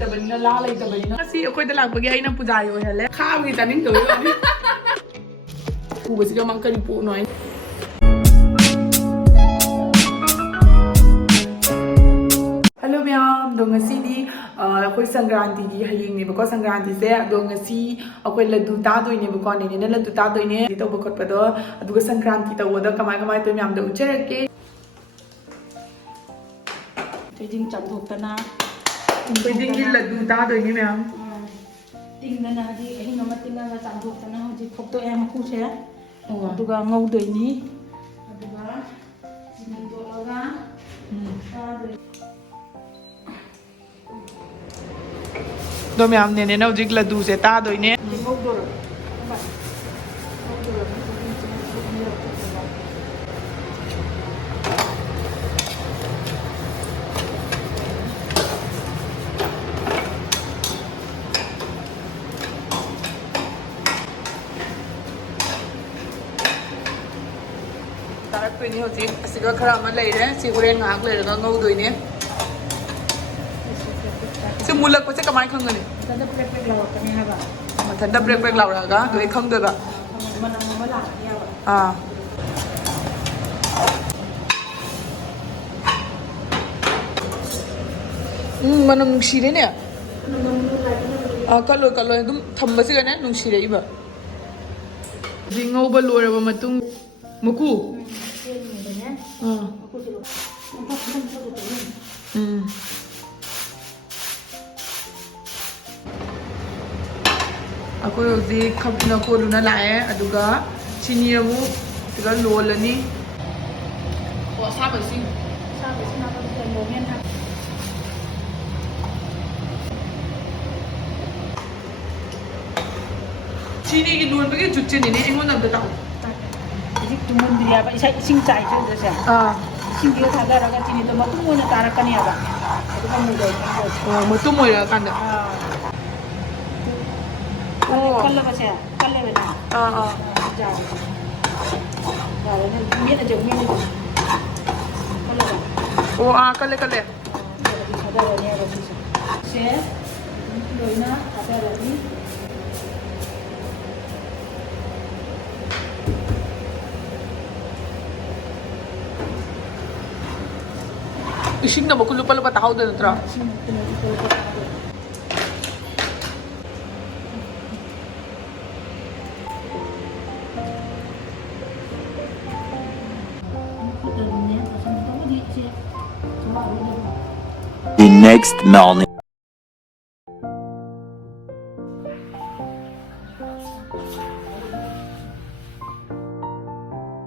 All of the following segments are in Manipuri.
ꯂꯩꯇꯕꯅꯤꯅ ꯂꯥ ꯂꯩꯇꯕꯅꯤꯅ ꯉꯁꯤ ꯑꯩꯈꯣꯏꯗ ꯂꯥꯛꯄꯒꯤ ꯑꯩꯅ ꯄꯨꯖꯥꯔꯤ ꯑꯣꯏꯍꯜꯂꯦ ꯈꯥꯕꯒꯤ ꯆꯥꯅꯤꯡꯗꯕꯩ ꯋꯥꯅꯤ ꯎꯕꯁꯤꯒ ꯃꯪ ꯀꯔꯤ ꯄꯣꯛꯅꯣ ꯍꯥꯏ ꯍꯜꯂꯣ ꯃꯌꯥꯝ ꯑꯗꯣ ꯉꯁꯤꯗꯤ ꯑꯩꯈꯣꯏ ꯁꯪꯀ꯭ꯔꯥꯟꯇꯤꯒꯤ ꯍꯌꯦꯡꯅꯦꯕꯀꯣ ꯁꯪꯀ꯭ꯔꯥꯟꯇꯤꯁꯦ ꯑꯗꯣ ꯉꯁꯤ ꯑꯩꯈꯣꯏ ꯂꯗꯨ ꯇꯥꯗꯣꯏꯅꯦꯕꯀꯣ ꯅꯦꯅꯦꯅ ꯂꯗꯨ ꯇꯥꯗꯣꯏꯅꯦ ꯇꯧꯕ ꯈꯣꯠꯄꯗꯣ ꯑꯗꯨꯒ ꯁꯪꯀ꯭ꯔꯥꯟꯇꯤ ꯇꯧꯕꯗ ꯀꯃꯥꯏ ꯇꯧꯏ ꯃꯌꯥꯝꯗ ꯎꯠꯆꯔꯛꯀꯦ ꯊꯣꯏꯗꯤꯡ ꯆꯥꯝꯊꯣꯛꯇꯅ ꯊꯣꯏꯗꯤꯡꯒꯤ ꯂꯗꯨ ꯇꯥꯗꯣꯏꯅꯦ ꯃꯌꯥꯝ ꯇꯤꯡꯗꯅ ꯍꯧꯖꯤꯛ ꯑꯍꯤꯡ ꯑꯃ ꯇꯤꯡꯉꯒ ꯆꯥꯝꯊꯣꯛꯇꯅ ꯍꯧꯖꯤꯛ ꯈꯣꯛꯇꯣꯛꯑꯦ ꯃꯀꯨꯁꯦ ꯑꯗꯨꯒ ꯉꯧꯗꯣꯏꯅꯤ ꯑꯗꯨꯒ ꯆꯤꯅꯤ ꯇꯣꯠꯂꯒ ꯇꯥꯗꯣꯏꯅꯤ ꯑꯗꯣ ꯃꯌꯥꯝ ꯅꯦꯅꯦꯅ ꯍꯧꯖꯤꯛ ꯂꯗꯨꯁꯦ ꯇꯥꯗꯣꯏꯅꯦ ꯉꯧꯗꯣꯔꯕ ꯇꯥꯔꯛꯇꯣꯏꯅꯦ ꯍꯧꯖꯤꯛ ꯑꯁꯤꯒ ꯈꯔ ꯑꯃ ꯂꯩꯔꯦ ꯁꯤ ꯍꯣꯔꯦꯟ ꯉꯥꯏꯍꯥꯛ ꯂꯩꯔꯒ ꯉꯧꯗꯣꯏꯅꯦ ꯁꯤ ꯃꯨꯜꯂꯛꯄꯁꯦ ꯀꯃꯥꯏꯅ ꯈꯪꯒꯅꯤ ꯃꯊꯟꯇ ꯄ꯭ꯔꯦꯛ ꯄ꯭ꯔꯦꯛ ꯂꯥꯎꯔꯛꯀꯅꯤ ꯍꯥꯏꯕ ꯃꯊꯟꯇ ꯄ꯭ꯔꯦꯛ ꯄ꯭ꯔꯦꯛ ꯂꯥꯎꯔꯛꯑꯒ ꯑꯗꯨꯗꯩ ꯈꯪꯗꯣꯏꯕ ꯃꯅꯝ ꯑꯃ ꯂꯥꯛꯀꯅꯤ ꯍꯥꯏꯕ ꯃꯅꯝ ꯅꯨꯡꯁꯤꯔꯦꯅꯦ ꯀꯜꯂꯣꯏ ꯑꯗꯨꯝ ꯊꯝꯕꯁꯤꯒꯅꯦ ꯅꯨꯡꯁꯤꯔꯛꯏꯕ ꯍꯧꯖꯤꯛ ꯉꯧꯕ ꯂꯣꯏꯔꯕ ꯃꯇꯨꯡ ꯃꯀꯨ ꯑꯩꯈꯣꯏ ꯍꯧꯖꯤꯛ ꯈꯞꯅ ꯈꯣꯠꯂꯨꯅ ꯂꯥꯛꯑꯦ ꯑꯗꯨꯒ ꯆꯤꯅꯤ ꯑꯃꯨꯛ ꯁꯤꯒ ꯂꯣꯜꯂꯅꯤ ꯑꯁꯥꯕ ꯏꯁꯤꯡ ꯆꯤꯅꯤꯒꯤ ꯂꯣꯟꯕꯒꯤ ꯖꯨꯠꯁꯤꯅꯤꯅꯦ ꯑꯩꯉꯣꯟꯗ ꯑꯝꯇ ꯇꯥꯛꯎ ꯍꯧꯖꯤꯛ ꯇꯨꯝꯃꯟꯗ꯭ꯔꯤꯌꯥꯕ ꯏꯁꯤꯡ ꯆꯥꯏꯗ꯭ꯔꯁꯦ ꯏꯁꯤꯡꯁꯤꯒ ꯊꯥꯗꯔꯒ ꯆꯤꯅꯤꯗꯣ ꯃꯇꯨꯡ ꯑꯣꯏꯅ ꯇꯥꯔꯛꯀꯅꯦꯕ ꯑꯗꯨꯒ ꯃꯇꯨꯝ ꯑꯣꯏꯔꯛꯑꯀꯥꯟꯗ ꯀꯜꯂꯕꯁꯦ ꯀꯜꯂꯦꯕꯅ ꯀꯜꯂꯦ ꯊꯥꯗꯔꯅꯦꯕ ꯁꯤꯁꯦ ꯂꯣꯏꯅ ꯊꯥꯗꯔꯅꯤ ꯏꯁꯤꯡꯅ ꯃꯈꯨꯜ ꯂꯨꯄꯥ ꯇꯥꯍꯧꯗꯣꯏ ꯅꯠꯇ꯭ꯔꯣ The next morning.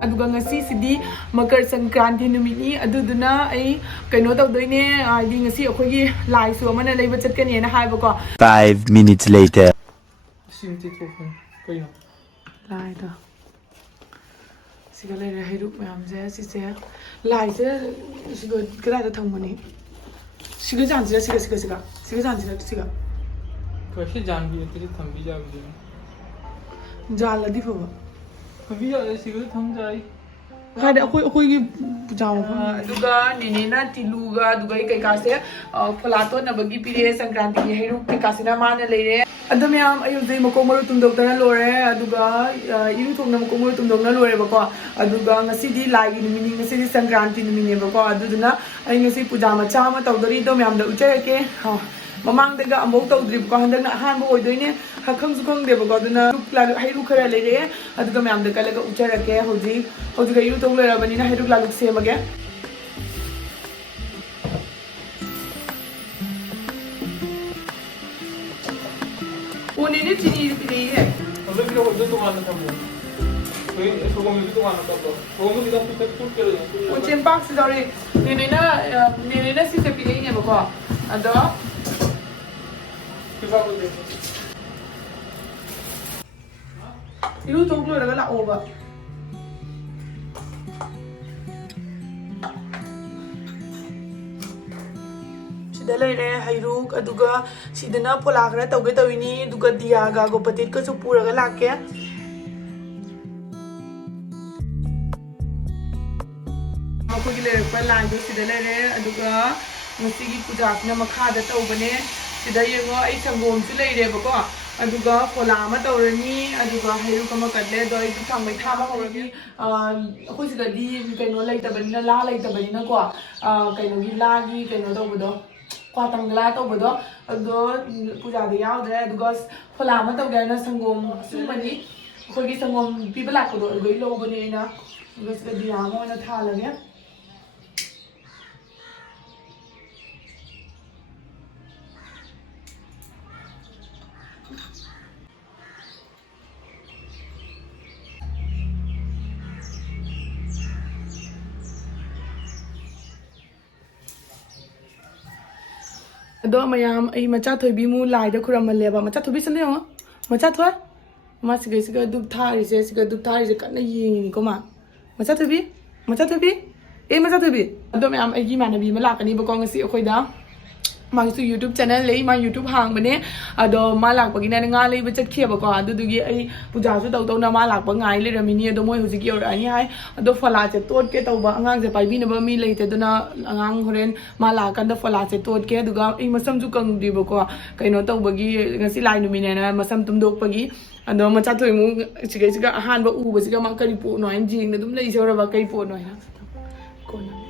ꯑꯗꯨꯒ ꯉꯁꯤꯁꯤꯗꯤ ꯃꯀꯔ ꯁꯪꯀ꯭ꯔꯥꯟꯇꯤ ꯅꯨꯃꯤꯠꯅꯤ ꯑꯗꯨꯗꯨꯅ ꯑꯩ ꯀꯩꯅꯣ ꯇꯧꯗꯣꯏꯅꯦ ꯍꯥꯏꯗꯤ ꯉꯁꯤ ꯑꯩꯈꯣꯏꯒꯤ ꯂꯥꯏꯁꯨ ꯑꯃꯅ ꯂꯩꯕ ꯆꯠꯀꯅꯤꯅ ꯍꯥꯏꯕꯀꯣ 5 minutes later. ꯀꯩꯅꯣ ꯂꯥꯏꯗ ꯁꯤꯒ ꯂꯩꯔꯦ ꯍꯩꯔꯨꯛ ꯃꯌꯥꯝꯁꯦ ꯁꯤꯁꯦ ꯂꯥꯏꯁꯦ ꯁꯤꯒ ꯀꯗꯥꯏꯗ ꯊꯝꯒꯅꯤ 시그지 않지라 시그지 않지라 시가 그것이 장비들이 덤비자비죠. 잘라디 봐봐 덤비자에 시그지 덤자이. ꯀꯥꯏꯗ ꯑꯩꯈꯣꯏꯒꯤ ꯄꯨꯖꯥ ꯃꯐꯝ ꯑꯗꯨꯒ ꯅꯦꯅꯦꯅ ꯇꯤꯂꯨꯒ ꯑꯗꯨꯒ ꯀꯩꯀꯥꯁꯦ ꯐꯣꯂꯥ ꯇꯣꯠꯅꯕꯒꯤ ꯄꯤꯔꯛꯑꯦ ꯁꯪꯀ꯭ꯔꯥꯟꯇꯤꯒꯤ ꯍꯩꯔꯨꯛ ꯀꯩꯀꯥꯁꯤꯅ ꯃꯥꯅ ꯂꯩꯔꯦ ꯑꯗꯣ ꯃꯌꯥꯝ ꯑꯩ ꯍꯧꯖꯤꯛ ꯃꯀꯣꯛ ꯃꯔꯨ ꯇꯨꯝꯗꯣꯛꯇꯅ ꯂꯣꯏꯔꯦ ꯑꯗꯨꯒ ꯏꯔꯨ ꯊꯣꯛꯅ ꯃꯀꯣꯛ ꯃꯔꯨ ꯇꯨꯝꯗꯣꯛꯅ ꯂꯣꯏꯔꯦꯕꯀꯣ ꯑꯗꯨꯒ ꯉꯁꯤꯗꯤ ꯂꯥꯏꯒꯤ ꯅꯨꯃꯤꯠꯅꯤ ꯉꯁꯤꯗꯤ ꯁꯪꯀ꯭ꯔꯥꯟꯇꯤ ꯅꯨꯃꯤꯠꯅꯦꯕꯀꯣ ꯑꯗꯨꯗꯨꯅ ꯑꯩ ꯉꯁꯤ ꯄꯨꯖꯥ ꯃꯆꯥ ꯑꯃ ꯇꯧꯗꯣꯔꯤ ꯑꯗꯣ ꯃꯌꯥꯝꯗ ꯎꯠꯆꯔꯛꯀꯦ ꯃꯃꯥꯡꯗꯒ ꯑꯃꯨꯛ ꯇꯧꯗ꯭ꯔꯤꯕꯀꯣ ꯍꯟꯗꯛꯅ ꯑꯍꯥꯟꯕ ꯑꯣꯏꯗꯣꯏꯅꯦ ꯈꯪꯁꯨ ꯈꯪꯗꯦꯕꯀꯣ ꯑꯗꯨꯅ ꯍꯩꯔꯨꯛ ꯈꯔ ꯂꯩꯔꯛꯑꯦ ꯑꯗꯨꯒ ꯃꯌꯥꯝꯗ ꯀꯜꯂꯒ ꯎꯠꯆꯔꯛꯀꯦ ꯍꯧꯖꯤꯛ ꯏꯔꯨ ꯊꯣꯛ ꯂꯣꯏꯔꯕꯅꯤꯅ ꯍꯩꯔꯨꯛ ꯂꯥꯂꯨꯛ ꯁꯦꯝꯃꯒꯦ 오늘은 지니들이 어차피 이거 완전 동안은 다 뭐. 저희 소금이 동안은 깎아. 소금은 이거 풀게요. ꯆꯦꯟ ꯄꯥꯛꯁꯤꯗꯧꯔꯤ ꯅꯦꯅꯦꯅ ꯁꯤꯁꯦ ꯄꯤꯔꯛꯏꯅꯦꯕꯀꯣ ꯑꯗꯣ 그거하고 이거 좀 ꯂꯣꯏꯔꯒ ꯂꯥꯛꯑꯣꯕ ꯁꯤꯗ ꯂꯩꯔꯦ ꯍꯩꯔꯨꯛ ꯑꯗꯨꯒ ꯁꯤꯗꯅ ꯐꯣꯂꯥ ꯈꯔ ꯇꯧꯒꯦ ꯇꯧꯏꯅꯤ ꯑꯗꯨꯒ ꯗꯤꯌꯥꯒ ꯒꯣꯄꯇꯤꯠꯀꯁꯨ ꯄꯨꯔꯒ ꯂꯥꯛꯀꯦ ꯑꯩꯈꯣꯏꯒꯤ ꯂꯩꯔꯛꯄ ꯂꯥꯏꯗꯣ ꯁꯤꯗ ꯂꯩꯔꯦ ꯑꯗꯨꯒ ꯉꯁꯤꯒꯤ ꯄꯨꯖꯥꯁꯤꯅ ꯃꯈꯥꯗ ꯇꯧꯕꯅꯦ sida yengo ai sangom su leire ba ko aduga fola ama tawrani aduga hairu kama kadle doi thangmai tha ba horani khoi sida di kaino leitabani na la leitabani na ko kaino gi la gi kaino tawbodo kwa tangla tawbodo ado puja de yaudre aduga fola ama tawge na sangom sumani khoi gi sangom pibala ko do goi lo bani na aduga sida di ama na tha lage ado mayam ai macha thoibi mu lai da khuram leba macha thobi sane ho macha thoi ma siga dup thari se kana yin ko ma macha thobi e macha thobi ado mayam ai gi manabi ma la kani ba ko ngasi akhoi da ma su YouTube channel lei ma YouTube hang bane ado ma lak pa gina nga lei ba chat khia ba ko adu du gi ai puja su tau na ma lak pa ngai le ramini ado moi huji gi ora ani hai ado fala che tot ke tau ba angang je pai bi na ba mi lei te duna angang horen ma la kan da fala che tot ke duga ai masam ju kang di ba ko kaino tau ba gi ngasi lai nu mi ne na masam tum dok pa gi ado ma chat thoi mu siga ahan ba u ba siga ma kari po no an jing na dum lei se ora ba kai po no na ko na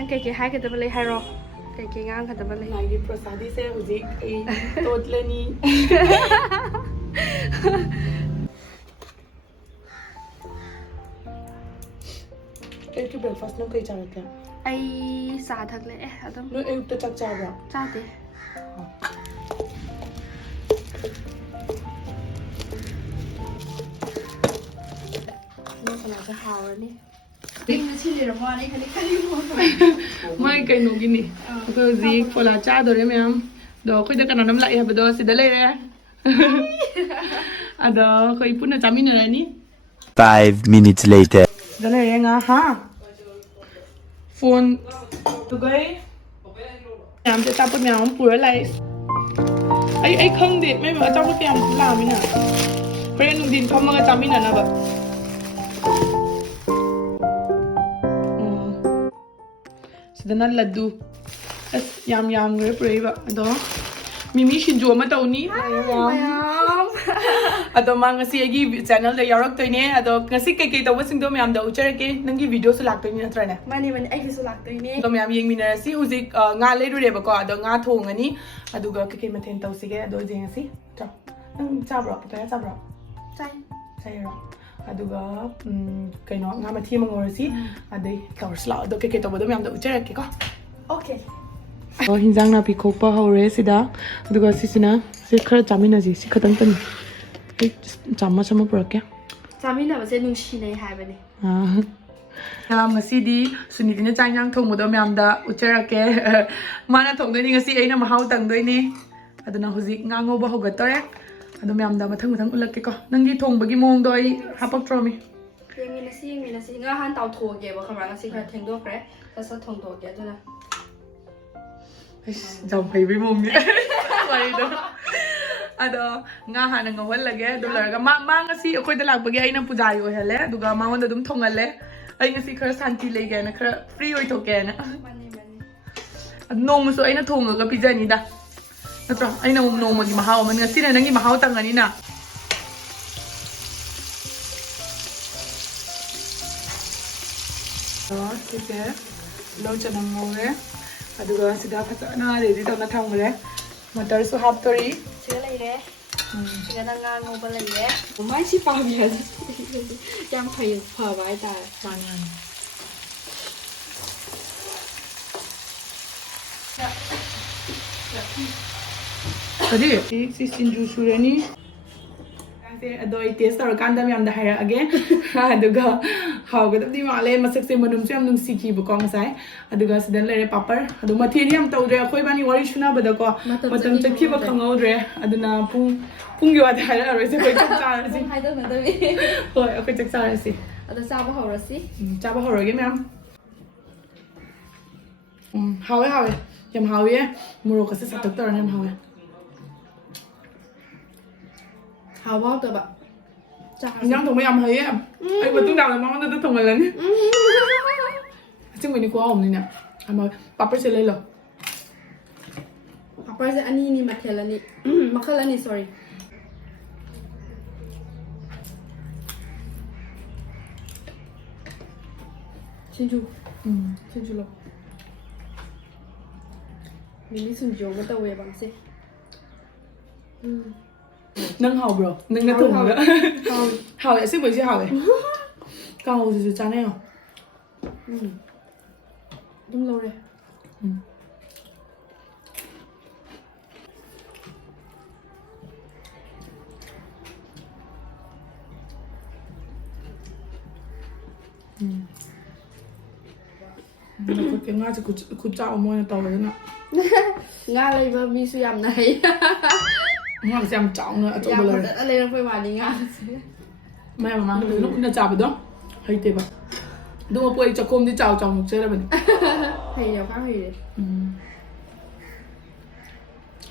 anh cái hai cái tao lấy hai rồi cái ngang cái tao lấy lai gi prasadi se huji ai tot le ni ai tu breakfast no kai char ka ai xả thật lẽ tao no ai ta chak char ba cha thế nó còn là cái hào rồi đi Đinh nó chỉ để nó mua đi cái đi mua mai kai no gini ko zi fola cha do re mem do ko da kana nam lai ha do si da le re ado ko ipuna chamin na ni 5 minutes later. da le re nga ha phone tu gai yam te ta pu nyam pu lai ai khang de mai ba cha pu yam la mi na pre nu din thom ma chamin na ba sidana laddu as yam gre pureba ado mimi shinju ama tawni ado ma ngasi agi channel da yarak toine ado ngasi kai tawa singdo myam da ucharake nangi video su lak toine atra na mani ai visu lak toi ne ado myam yeng minara si huzik nga le re ba ko ado nga thongani aduga kai mathen tawsige ado jengasi cha nang chabra pa chabra chai chai ro aduga kaino nga ma thi mangorasi adai tawrs la ado kai tawa do myam da ucharake ko okay hinjang na pi khokpa hore sida aduga sisina se khara chamina ji si khatang tan chamma chama purake chami na ba se nung shi nei hai ba ne ngasi di sunidina changyang thong modo myam da ucharake mana thong doi ni ngasi aina mahau tang doi ni aduna huji ngango ba hogatore adu myam da mathang ulak ko nangi thong bagi mong doi hapak tromi yang mina si nga han tau tho ge ba khamra ngasi kha theng do kre sa sa thong do ge aduna jam phai bi mong ni wai do ado nga han nga wal lage do larga ma ngasi akoi da lak bagi aina puja yo hele aduga ma won da dum thongale ai ngasi khara santi lege na khara free oi thoke na mani nong so aina thonga pijani da natro aina nong magi mahau man ngasi na nangi mahau tangani na sise lo chanam ngore aduga sida phasana ready tawna thangre matar su hap tori siga lai re siga na nga ngo ba lai re mai si pa mi ha jam phai pha ba ai ta man tadi si sinju surani ado I taste tor kan da myam da haira again aduga hauga di male masak se manum se am nung sikhi bu kong sai aduga sidan le papar adu matheri am tawre khoi bani wari shuna bada ko matam chakhi ba khangau re aduna pung yo da haira re se khoi chak cha si hai do na do ni hoi akhoi chak cha si ada sa ba ho ra si cha ba ho ge myam hawe yam hawe muro ka se satak tor nam hawe hào bao tờ bạn nhang thùng mấy em thấy em anh vừa tung đầu là mong nó thùng lần chứ mình đi qua hồng này nè mà papa sẽ lên rồi apa sih ini material ini makanan ini sorry Sinju Sinju loh Mini Sinjuก็ตะเวบางสิ nâng hầu bro nâng cái thùng nữa hầu lại xếp với chứ hầu ấy cao hầu thì chán này không đúng lâu rồi cái nga thì cứ chạo môi tàu rồi nè Nga lấy vào mi suy âm này nga xem chạo nữa chỗ bờ lời đã lên phải vào đi Nga mẹ mà mang lúc nó chào đó hay thế vậy đúng không quay cho cơm đi chào chồng chơi ra mình hay nhiều khác gì đấy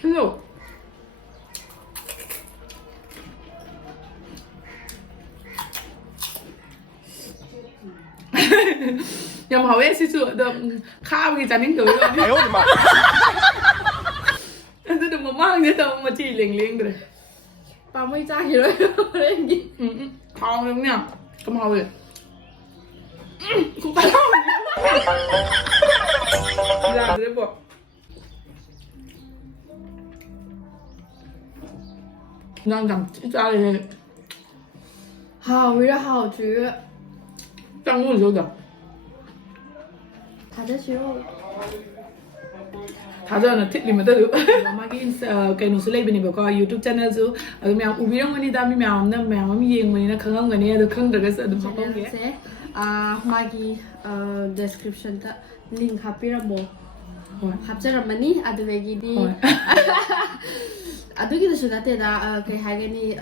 hello nhầm hỏi em xin sửa được khao thì chán đến tới rồi tôi đừng mà mang như tao mà chỉ liền rồi bà mới ra gì rồi lên gì không đúng nhỉ cầm hầu vậy không phải đâu ra rồi đấy bộ đang chẳng ra thì hào vì là hào chứ đang luôn rồi kìa thật đấy chứ thật ra là thích thì mà tôi mà cái nó sẽ lên bên này có YouTube channel chứ ở mèo ubi đâu mà đi ta mèo mà miếng mà nó không người này được không được cái sự được không sẽ magi description ta link happy ra mo 합쳐 ramani advegi di adugi da shuna te da kai hagani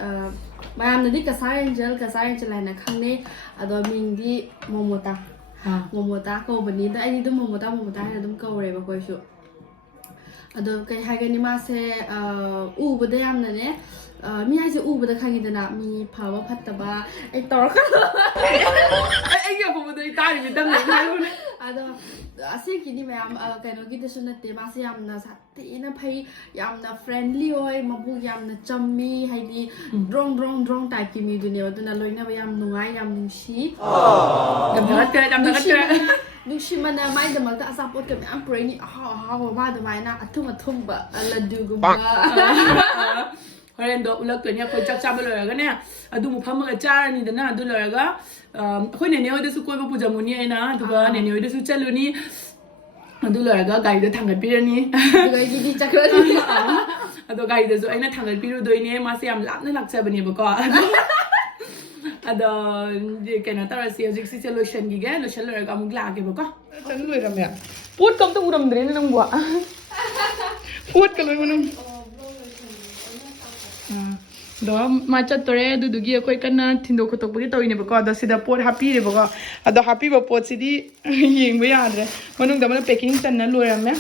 mayam na di kasar angel lai na khangne ado ming di momota ko bani da ai du momota ha dum ko re ba ko su ado kai hagani ma se u bada yam na ne mi hai se u bada khangi da na mi phawa phatta ba ai tor ka ai ya ko bada ta ni dan ne hai luôn ado ase kini mayam kaino gi da shuna te ma se yam na sati na phai yam na friendly oi mabu yam na chammi hai di drong type ki mi du ne adu na loina ba yam nungai yam nungshi đâm thật cái nungshi mana mai da malta support ka am pray ni ha ba da mai na athum ba la du gu ba Horen do ulak to nya ko chak cha ba lo ga ne adu mu pham ga cha ni da na adu lo ga khoi ne ne ode su ko ba pu jamu ni na du ga ne ne ode su chalu ni adu lo ga gai da thang ga pi ni gai gi di chakra ni adu gai da su ai na thang ga pi ru doi ne ma se am lap na lak cha ba ni ba ko adu cái nó tao là siêu dịch siêu lotion gì cái lotion lo ga mu gla ke ba ko chân lui ra mẹ put kom tu udam dre nang bua put ka loi manung đó mà chắc tôi đây đủ kia coi cái thìn đồ của tôi bây giờ tôi này bác đó sẽ đã pot happy đấy bác đó happy bác pot sẽ đi yên với anh đấy mà nung đó mà packing chân nó lùi ra mẹ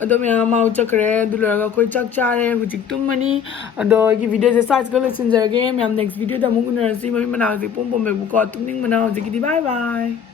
đó mình mau chắc cái đủ là coi chắc cha đấy của chúng tôi mà ní đó cái video sẽ size cái lesson giờ cái mình next video đó muốn nói gì mà mình nào gì pom pom bác tụi mình nào gì cái đi bye bye